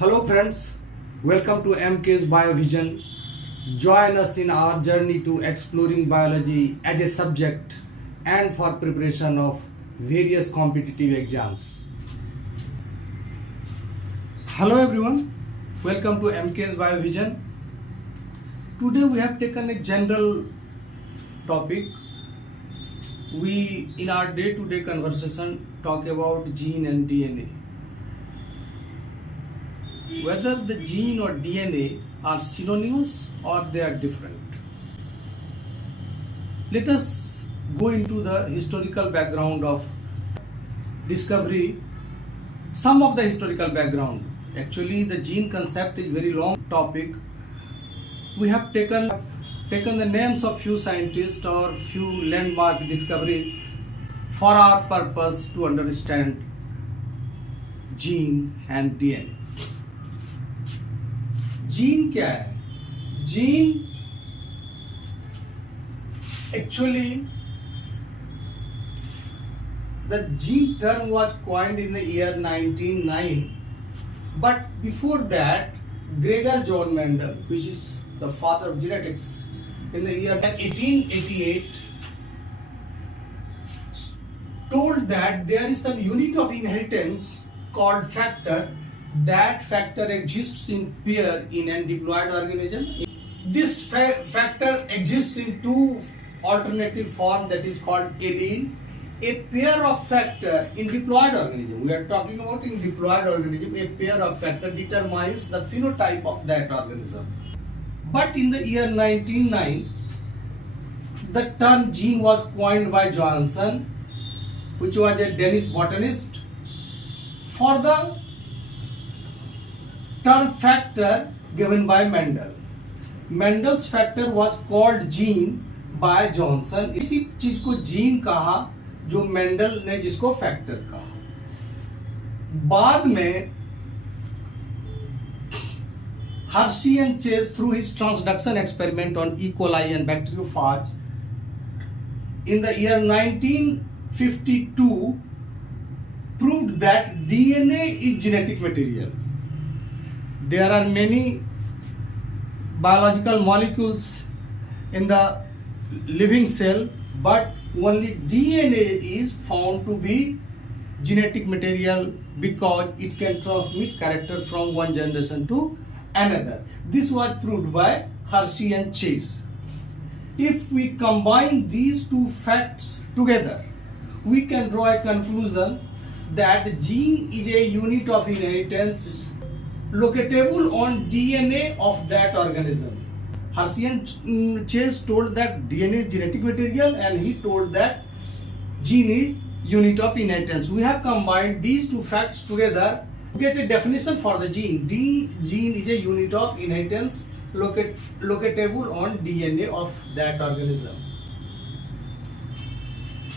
Hello friends, welcome to MK's BioVision. Join us in our journey to exploring biology as a subject and for preparation of various competitive exams. Hello everyone, welcome to MK's BioVision. Today we have taken a general topic. We in our day-to-day conversation talk about gene and DNA. Whether the gene or DNA are synonymous or they are different. Let us go into the historical background of discovery. Some of the historical background. Actually, the gene concept is very long topic. We have taken the names of few scientists or few landmark discoveries for our purpose to understand gene and DNA. Gene क्या है? Gene actually the gene term was coined in the year 1909, but before that Gregor John Mendel, which is the father of genetics, in the year 1888 told that there is some unit of inheritance called factor. That factor exists in pair in an diploid organism. This factor exists in two alternative form, that is called allele. A pair of factor in diploid organism, we are talking about in diploid organism, a pair of factor determines the phenotype of that organism. But in the year 1909, the term gene was coined by Johansen, which was a Danish botanist, for the term factor given by Mendel. Mendel's factor was called gene by Johansen. इसी चीज को gene कहा जो Mendel ने जिसको factor कहा. बाद में Hershey and Chase, through his transduction experiment on E. coli and bacteriophage, in the year 1952 proved that DNA is genetic material. There are many biological molecules in the living cell, but only DNA is found to be genetic material because it can transmit character from one generation to another. This was proved by Hershey and Chase. If we combine these two facts together, we can draw a conclusion that gene is a unit of inheritance locatable on DNA of that organism. Hershey and Chase told that DNA is genetic material, and he told that gene is unit of inheritance. We have combined these two facts together to get a definition for the gene. Gene is a unit of inheritance locatable on DNA of that organism.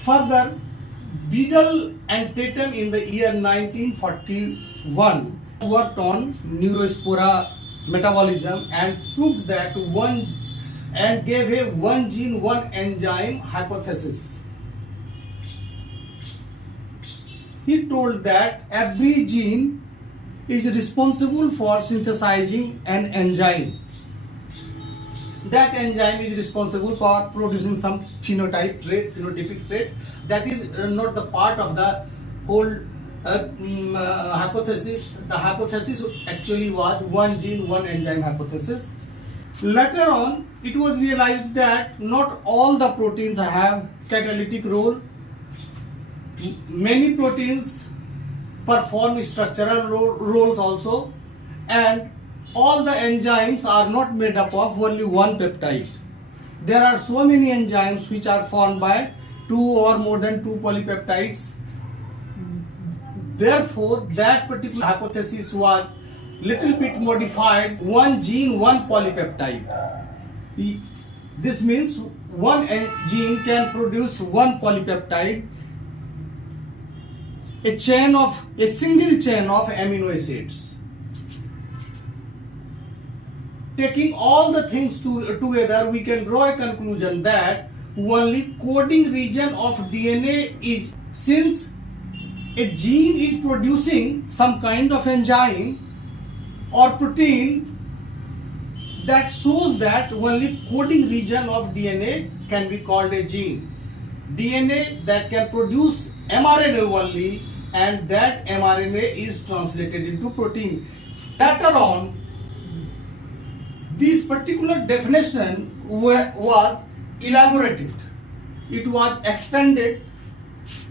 Further, Biddle and Tatum in the year 1941 worked on neurospora metabolism and proved that gave a one gene one enzyme hypothesis. He told that every gene is responsible for synthesizing an enzyme. That enzyme is responsible for producing some phenotypic trait that is not the part of the whole hypothesis. The hypothesis actually was one gene, one enzyme hypothesis. Later on, it was realized that not all the proteins have catalytic role. Many proteins perform structural roles also, and all the enzymes are not made up of only one peptide. There are so many enzymes which are formed by two or more than two polypeptides. Therefore, that particular hypothesis was little bit modified. One gene, one polypeptide. This means one gene can produce one polypeptide, a single chain of amino acids. Taking all the things together, we can draw a conclusion that only coding region of DNA is, since a gene is producing some kind of enzyme, or protein that shows that only coding region of DNA can be called a gene. DNA that can produce mRNA only, and that mRNA is translated into protein. Later on, this particular definition was elaborated. It was expanded,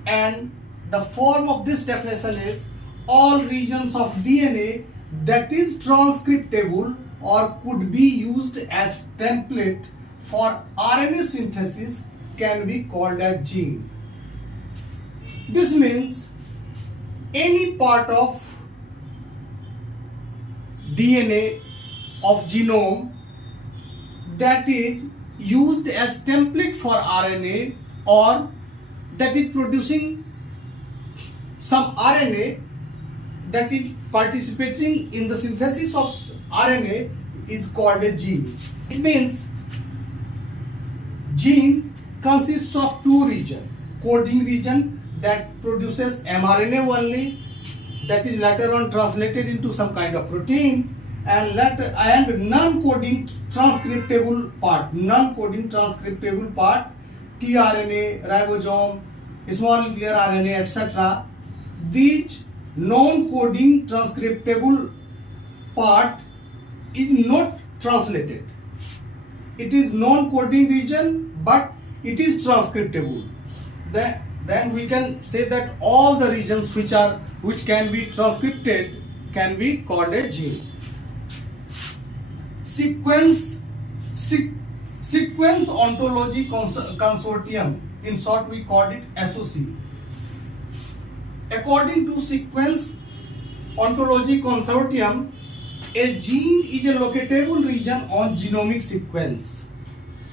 and the form of this definition is all regions of DNA that is transcriptable or could be used as template for RNA synthesis can be called as gene. This means any part of DNA of genome that is used as template for RNA, or that is producing some RNA that is participating in the synthesis of RNA is called a gene. It means gene consists of two regions: coding region that produces mRNA only, that is later on translated into some kind of protein, and non-coding transcriptable part. Non-coding transcriptable part, tRNA, ribosome, small nuclear RNA, etc. These non-coding transcriptable part is not translated. It is non-coding region, but it is transcriptable. Then we can say that all the regions which can be transcripted can be called a gene. Sequence Ontology Consortium, in short we called it SOC. According to Sequence Ontology Consortium, a gene is a locatable region on genomic sequence.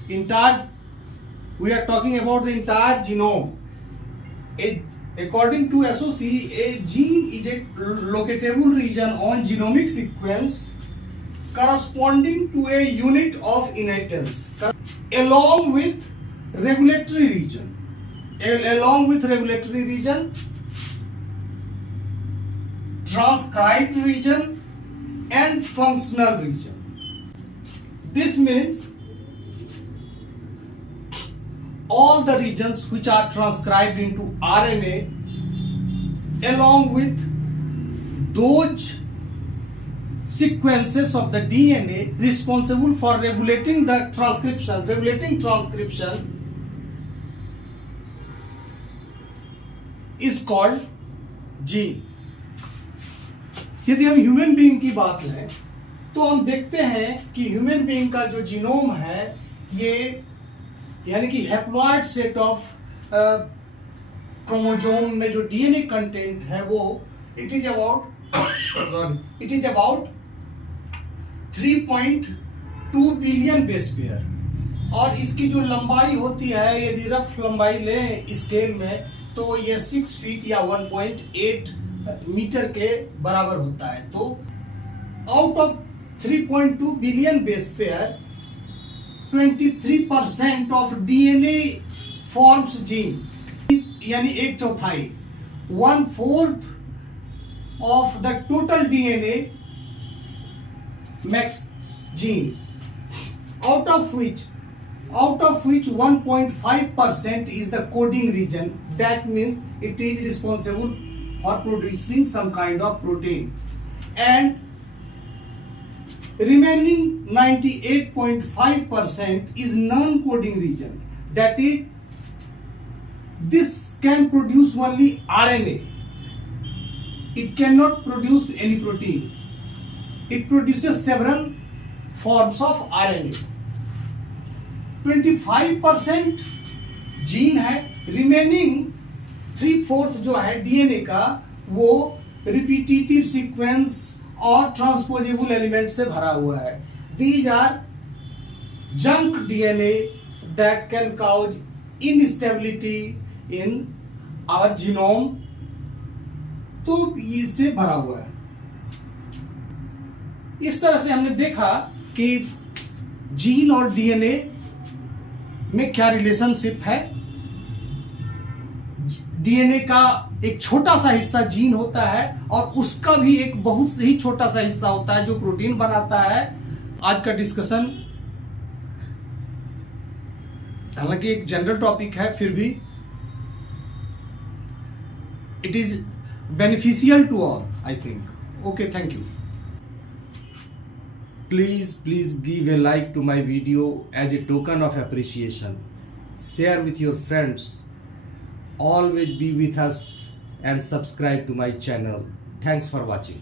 We are talking about the entire genome. According to SOC, a gene is a locatable region on genomic sequence corresponding to a unit of inheritance, along with regulatory region, transcribed region, and functional region. This means all the regions which are transcribed into RNA, along with those sequences of the DNA responsible for regulating transcription is called gene. यदि हम human being की बात लें तो हम देखते हैं कि ह्यूमन बीइंग का जो जीनोम है, ये यानी कि हैप्लॉइड सेट ऑफ क्रोमोसोम में जो डीएनए कंटेंट है वो it is about 3.2 billion base pair, और इसकी जो लंबाई होती है, यदि रफ लंबाई लें स्केल में, तो ये 6 फीट या 1.8 मीटर के बराबर होता है. तो out of 3.2 billion base pair 23% of DNA forms gene, यानी 1/4, 1/4 of the total DNA makes gene, out of which 1.5% is the coding region. That means it is responsible for producing some kind of protein, and remaining 98.5% is non-coding region. That is, this can produce only RNA. It cannot produce any protein. It produces several forms of RNA. 25% gene है, remaining 3/4 जो है DNA का, वो repetitive sequence और transposable element से भरा हुआ है. These are junk DNA that can cause instability in our genome. तो इससे भरा हुआ है. इस तरह से हमने देखा कि जीन और डीएनए में क्या रिलेशनशिप है. डीएनए का एक छोटा सा हिस्सा जीन होता है और उसका भी एक बहुत ही छोटा सा हिस्सा होता है जो प्रोटीन बनाता है। आज का डिस्कशन हालांकि एक जनरल टॉपिक है, फिर भी it is beneficial to all, I think. Okay, thank you. Please give a like to my video as a token of appreciation. Share with your friends. Always be with us and subscribe to my channel. Thanks for watching.